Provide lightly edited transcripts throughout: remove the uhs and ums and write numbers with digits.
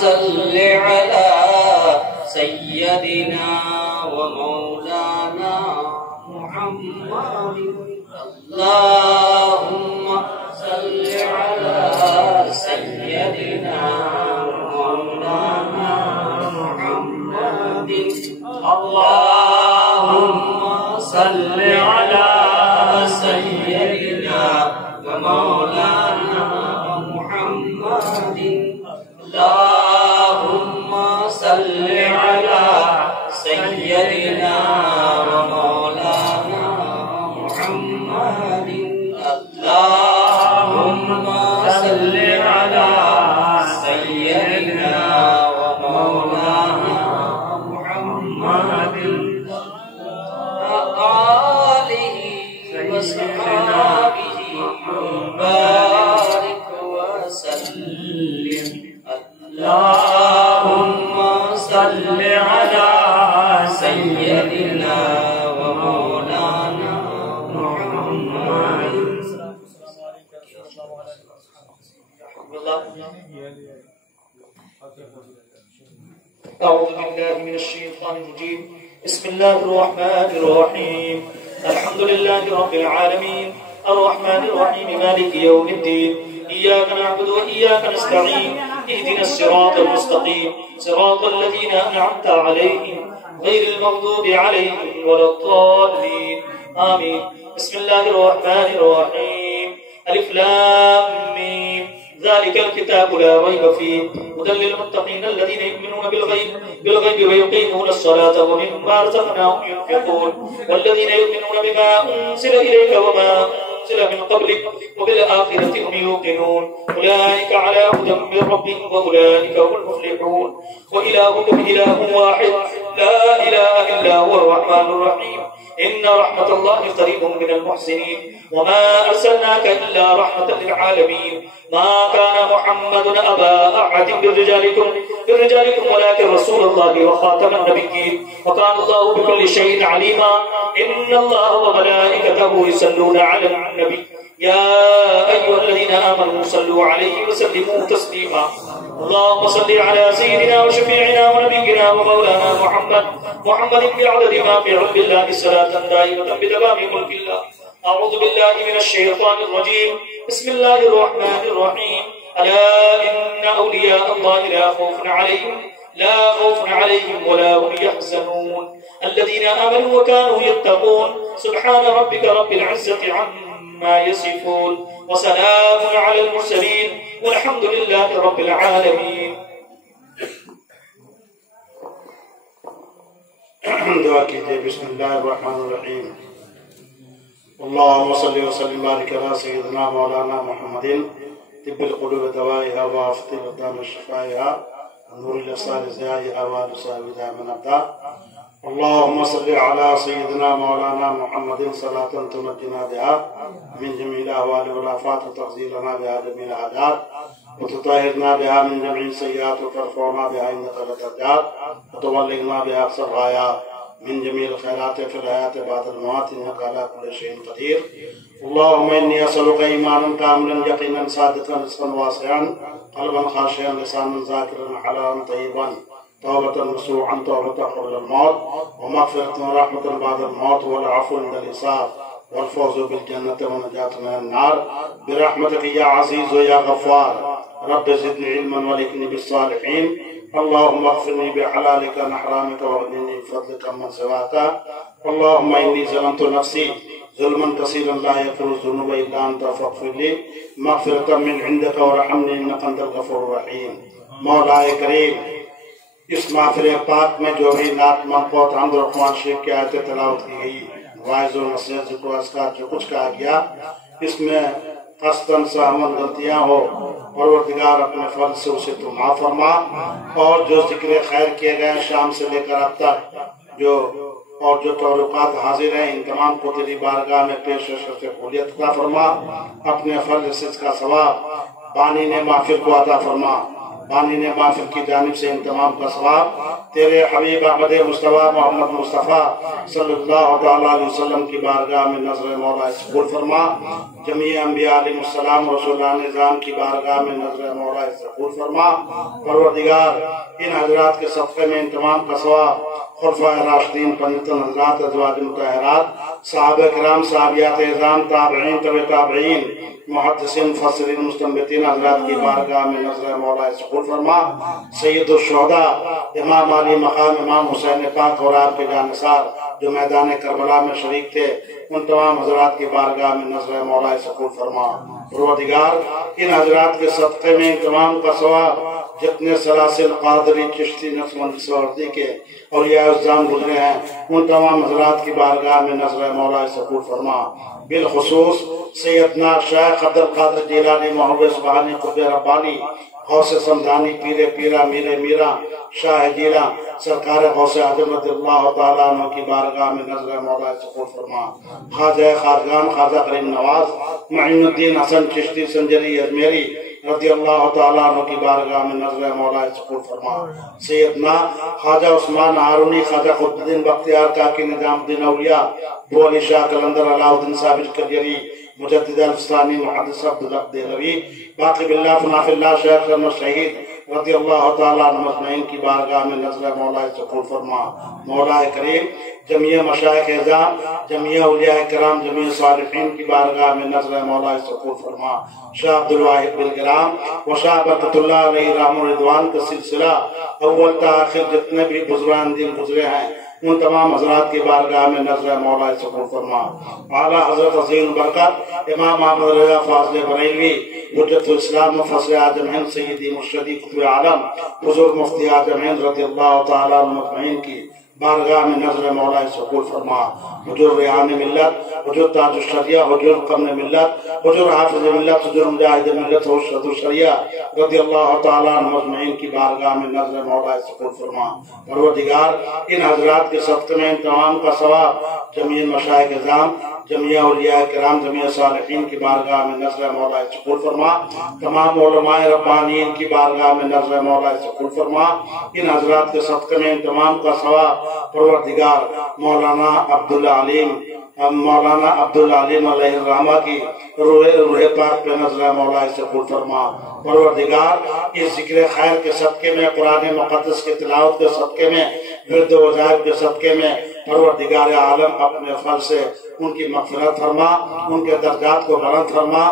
صل على سيدنا ومولانا محمد اللهم صل على سيدنا ومولانا محمد اللهم صل على سيدنا ومولانا محمد اللهم صل على سيدنا ومولانا محمد اللهم صل على سيدنا ومولانا محمد وآله وصحبه وبارك وسلم اللهم صل على سيدنا ومولانا محمد. أعوذ بالله من الشيطان الرجيم. بسم الله الرحمن الرحيم. الحمد لله رب العالمين الرحمن الرحيم مالك يوم الدين إياك نعبد وإياك نستعين اهدنا الصراط المستقيم صراط الذين أنعمت عليهم غير المغضوب عليهم ولا الضالين آمين. بسم الله الرحمن الرحيم. ألف لام ميم ذلك الكتاب لا ريب فيه هدى للمتقين الذين يؤمنون بالغيب ويقيمون الصلاة ومما رزقناهم ينفقون والذين يؤمنون بما أنزل إليك وما أنزل من قبلك وبالآخرة هم يوقنون أولئك على هدى من ربهم وأولئك هم المفلحون. وإلهكم إله واحد لا إله إلا هو الرحمن الرحيم. إن رحمة الله قريب من المحسنين وما أرسلناك إلا رحمة للعالمين. ما كان محمد أبا أحد من رجالكم ولكن رسول الله وخاتم النبيين وكان الله بكل شيء عليما. إن الله وملائكته يصلون على النبي يا أيها الذين آمنوا صلوا عليه وسلموا تسليما. اللهم صل على سيدنا وشفيعنا ونبينا ومولانا محمد بعدد ما في علم الله صلاة دائمة بتمام ملك الله. أعوذ بالله من الشيطان الرجيم. بسم الله الرحمن الرحيم. ألا إن أولياء الله لا خوف عليهم ولا هم يحزنون الذين آمنوا وكانوا يتقون. سبحان ربك رب العزة عما يصفون وسلام على المرسلين والحمد لله رب العالمين. دعا کیجئے. بسم اللہ الرحمن الرحیم. اللهم صل وسلم وبارك على سيدنا مولانا محمد طب القلوب دوائها وعافية الابدان وشفائها ونور الابصار ضيائها وصحبها من ابدا. اللهم صل على سيدنا مولانا محمد صلاة تنجينا بها من جميع الاهوال والافات وتغفر لنا بها جميع الاعداء وتطهرنا بها من جميع السيئات وترفعنا بها عندك الدرجات وتبلغنا بها اقصى الغايات من جميع الخيرات في الحياة بعد الممات إنك على كل شيء قدير. اللهم إني أسألك إيمانا كاملا يقينا صادقا رزقا واسعا قلبا خاشعا لسانا ذاكرا حلالا طيبا توبة نصوحا توبة قبل الموت ومغفرة ورحمة بعد الموت والعفو عند الحساب والفوز بالجنة ونجاة من النار برحمتك يا عزيز يا غفار. رب زدني علما ولكني بالصالحين. اللهم اغفرني بحلالك عن حرامك واغنني بفضلك من سواك. اللهم إني ظلمت نفسي ظلما كثيرا لا يغفر الذنوب إلا أنت فاغفر لي مغفرة من عندك وارحمني إنك أنت الغفور الرحيم. مولا کریم، اس محفل پاک میں جو بھی نعت منقوط حمد و رحمان شریف کی آیت تلاوت کی گئی، واعظ و نصیحت ذکر و اذکار جو کچھ کہا گیا، اس میں قصداً سہمن غلطیاں ہو پروردگار اپنے فضل سے اسے تو معاف فرما، اور جو ذکر خیر کیے گئے شام سے لے کر اب تک جو تعلقات حاضر ہیں ان تمام کو تیری بارگاہ میں پیش شرف قبولیت عطا فرما. اپنے فضل سے اس کا ثواب بانی نے محفل کو عطا فرما. بانی نے محفل کی جانب سے ان تمام کا ثواب تیرے حبیب احمد مصطفیٰ محمد مصطفیٰ صلی اللہ تعالیٰ علیہ وسلم کی بارگاہ میں نظر مولا قبول فرما، جمیع انبیاء علیہ السلام رسولان نظام کی بارگاہ میں نظر مولا قبول فرما۔ پروردگار ان حضرات کے صدقے میں ان تمام کا ثواب خلفائے راشدین، پنجتن حضرات، ازواج مطہرات، صحابہ کرام، صحابیات اعظام، تابعین، تبع تابعین، محدثین، مفسرین، مستنبطین حضرات کی بارگاہ میں نظر مولا قبول فرما۔ سید الشہداء امام علی مقام امام حسین پاک اور آپ کے جانثار جو میدان کربلا میں شریک تھے، ان تمام حضرات کی بارگاہ میں نظر مولا قبول فرما۔ پروردگار ان حضرات کے صدقے میں ان تمام کا ثواب جتنے سلاسل، قادری، چشتی، نقشبندی، سہروردی کے اولیاء الزام گزرے ہیں، ان تمام حضرات کی بارگاہ میں نظر مولا قبول فرما۔ بالخصوص سیدنا شیخ عبد القادر جیلانی، محبوب مصباحی، قطب ربانی، غوث سمدانی، پیر پیرا، میر میرا، شاہ جیلا، سرکار غوث اعظم رضی اللہ تعالیٰ عنہ کی بارگاہ میں نظر مولا قبول فرما۔ خواجہ خواجگان خواجہ کریم نواز معین الدین حسن چشتی سنجری اجمیری رضی اللہ تعالیٰ عنہ کی بارگاہ میں نظر مولا قبول فرما۔ سیدنا خواجہ عثمان ہارونی، خواجہ قطب الدین بختیار کاکی، نظام الدین اولیاء، ابو علی شاہ قلندر، علاء الدین ثابت قدیری، مجدد الاسلامی، محدث عبدالحق دہلوی، باقی باللہ فنا فی اللہ، شیخ رحمہ شہید رضی اللہ تعالیٰ عنہ اجمعین کی بارگاہ میں نظر مولا قبول فرما۔ مولا کریم جمیع مشائخ اعظام، جمیع اولیاء کرام، جمیع صالحین کی بارگاہ میں نظر مولا قبول فرما۔ شاہ عبد الواحد بالکرام و شاہ برکت اللہ علیہ رحم و رضوان کا سلسلہ اول تا آخر جتنے بھی بزرگان دین گزرے ہیں، ان تمام حضرات کی بارگاہ میں نظر مولا قبول فرما۔ اعلیٰ حضرت عظیم برکت امام احمد رضا فاضل بریلوی حجت الاسلام مفسر اعظم ہند سیدی مرشدی قطب عالم حضور مفتی اعظم ہند رضی اللہ تعالیٰ عنہ اجمعین کی بارگاہ میں نظر مولا قبول فرما۔ حضور ریحان ملت، حضور تاج الشریعہ، حضور قمن ملت، حضور حافظ ملت، حضور مجاہد ملت، حضور الشریعہ رضی اللہ تعالیٰ عنہ اجمعین کی بارگاہ میں نظر مولا قبول فرما۔ پروردگار ان حضرات کے صدقے میں ان تمام کا ثواب جمیع مشائخ اعظام، جمیع اولیاء کرام، جمیع صالحین کی بارگاہ میں نظر مولا قبول فرما۔ تمام علمائے ربانیین کی بارگاہ میں نظر مولا قبول فرما۔ ان حضرات کے صدقے میں ان تمام کا ثواب پروردگار مولانا العلیم، مولانا العلیم علیہ رحمہ کی روح پاک پہ نظر مولا قبول فرما۔ پروردگار اس ذکر خیر کے صدقے میں، قرآن مقدس کے تلاوت کے صدقے میں، ورد و وظائف کے صدقے میں پروردگار عالم اپنے فضل سے ان کی مغفرت فرما، ان کے درجات کو بلند فرما،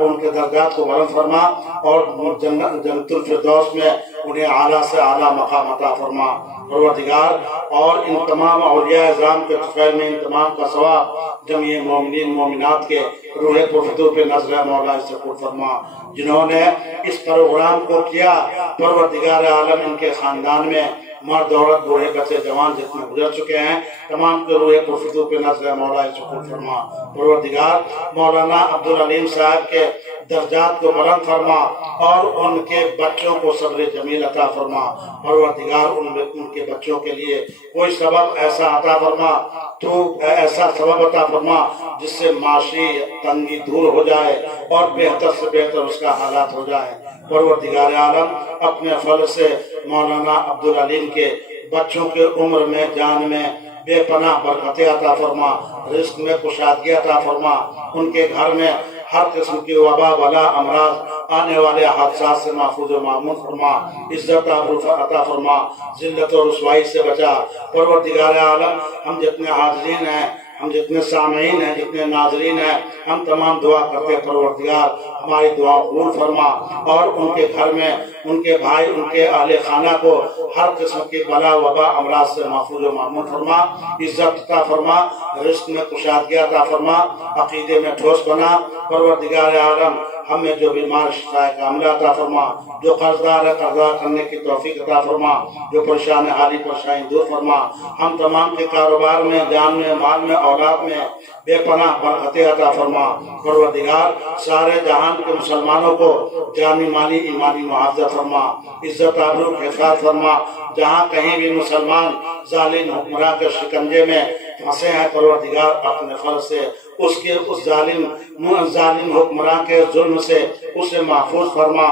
ان کے درجات کو بلند فرما، اور جنت الفردوس میں انہیں اعلیٰ سے اعلیٰ مقام عطا فرما۔ پروردگار اور ان تمام اولیاء اعظام کے طفیل میں ان تمام کا ثواب جمیع مومنین مومنات کے روح پرفتور پہ نظر مولا قبول فرما۔ جنہوں نے اس پروگرام کو کیا، پروردگار عالم ان کے خاندان میں مرد عورت بوڑھے بچے جوان جتنے گزر چکے ہیں، تمام کے روح پرفتور پہ نظر مولا قبول فرما۔ پروردگار مولانا العلیم صاحب کے درجات کو بلند فرما اور ان کے بچوں کو صبر جمیل عطا فرما۔ پروردگار ان کے بچوں کے لیے کوئی سبب ایسا عطا فرما، تو ایسا سبب عطا فرما جس سے معاشی تنگی دور ہو جائے اور بہتر سے بہتر اس کا حالات ہو جائے۔ پروردگار عالم اپنے فضل سے مولانا العلیم کے بچوں کے عمر میں، جان میں بے پناہ برکتیں عطا فرما، رزق میں کشادگی عطا فرما، ان کے گھر میں ہر قسم کی وبا بلا امراض آنے والے حادثات سے محفوظ و معمون فرما، عزت عطا فرما، ذلت و رسوائی سے بچا۔ پروردگار عالم ہم جتنے حاضرین ہیں، ہم جتنے سامعین ہیں، جتنے ناظرین ہیں، ہم تمام دعا کرتے ہیں پروردگار ہماری دعا قبول فرما، اور ان کے گھر میں ان کے بھائی، ان کے اہل خانہ کو ہر قسم کی بلا وبا امراض سے محفوظ و معمون فرما، عزت عطا فرما، رزق میں کشادگی عطا فرما، عقیدے میں ٹھوس بنا۔ پروردگار عالم ہمیں جو بیمار شفا کاملہ عطا فرما، جو قرضدار ہے قرضہ کرنے کی توفیق عطا فرما، جو پریشان حالی پریشانی دور فرما، ہم تمام کے کاروبار میں، جان میں، مال میں، اولاد میں بے پناہ برکتیں عطا فرما۔ پروردگار سارے جہان کے مسلمانوں کو جانی مالی ایمانی محافظت فرما، عزت آبرو حفاظت فرما۔ جہاں کہیں بھی مسلمان ظالم حکمراں کے شکنجے میں پھنسے ہیں پروردگار اپنے فضل سے اس ظالم حکمراں کے ظلم سے اسے محفوظ فرما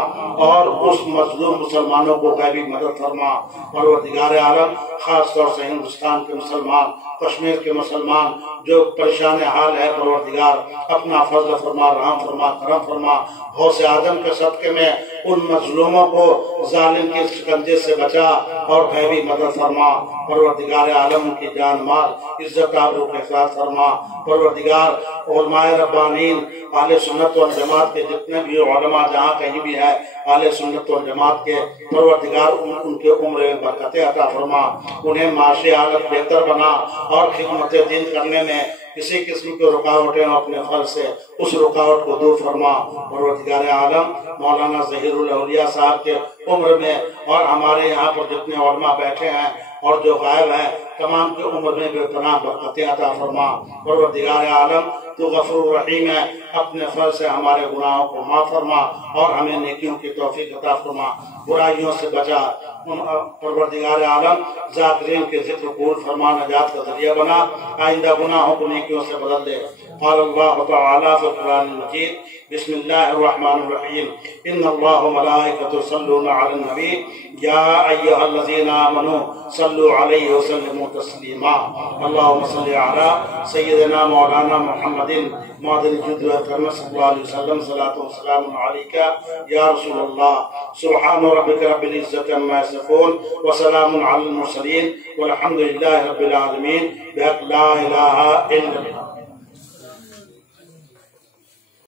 اور اس مظلوم مسلمانوں کو غیبی مدد فرما پروردگار عالم خاص طور سے ہندوستان کے مسلمان کشمیر کے مسلمان جو پریشان حال ہے پروردگار اپنا فضل فرما رحم فرما کرم فرما غوث اعظم کے صدقے میں ان مظلوموں کو ظالم کے شکنجے سے بچا اور غیبی مدد فرما پروردگار عالم کی جان مال عزت آبرو کے ساتھ فرما پروردگار علمائے ربانین اہل سنت والجماعت کے جتنے بھی علماء جہاں کہیں بھی ہیں اہل سنت والجماعت کے پروردگار ان کے عمر میں برکت عطا فرما انہیں معاشی حالت بہتر بنا اور خدمت دین کرنے میں کسی قسم کی رکاوٹیں اپنے فضل سے اس رکاوٹ کو دور فرما پروردگار عالم مولانا ظہیر الاولیاء صاحب کے عمر میں اور ہمارے یہاں پر جتنے علماء بیٹھے ہیں اور جو غائب ہیں تمام کے عمر میں بے پناہ برکت عطا فرما پروردگار عالم تو غفور رحیم ہے اپنے فضل سے ہمارے گناہوں کو معاف فرما اور ہمیں نیکیوں کی توفیق عطا فرما برائیوں سے بچا پروردگار عالم ذاکرین کے ذکر قبول فرما نجات کا ذریعہ بنا آئندہ گناہوں کو نیکیوں سے بدل دے قال اللہ تعالی فی القرآن المجید بسم اللہ الرحمن الرحیم ان اللہ ملائکۃ یصلون علی النبی یا ایھا الذین آمنوا صلوا علیہ وسلموا تسلیما اللہم صل علی سیدنا مولانا محمد معدن الجود والکرم صلی اللہ علیہ وسلم صلاۃ و سلام علیک یا رسول اللہ سبحان ربک رب العزۃ عما یصفون وسلام علی المرسلین والحمد للہ رب العالمین بحق لا الہ الا اللہ.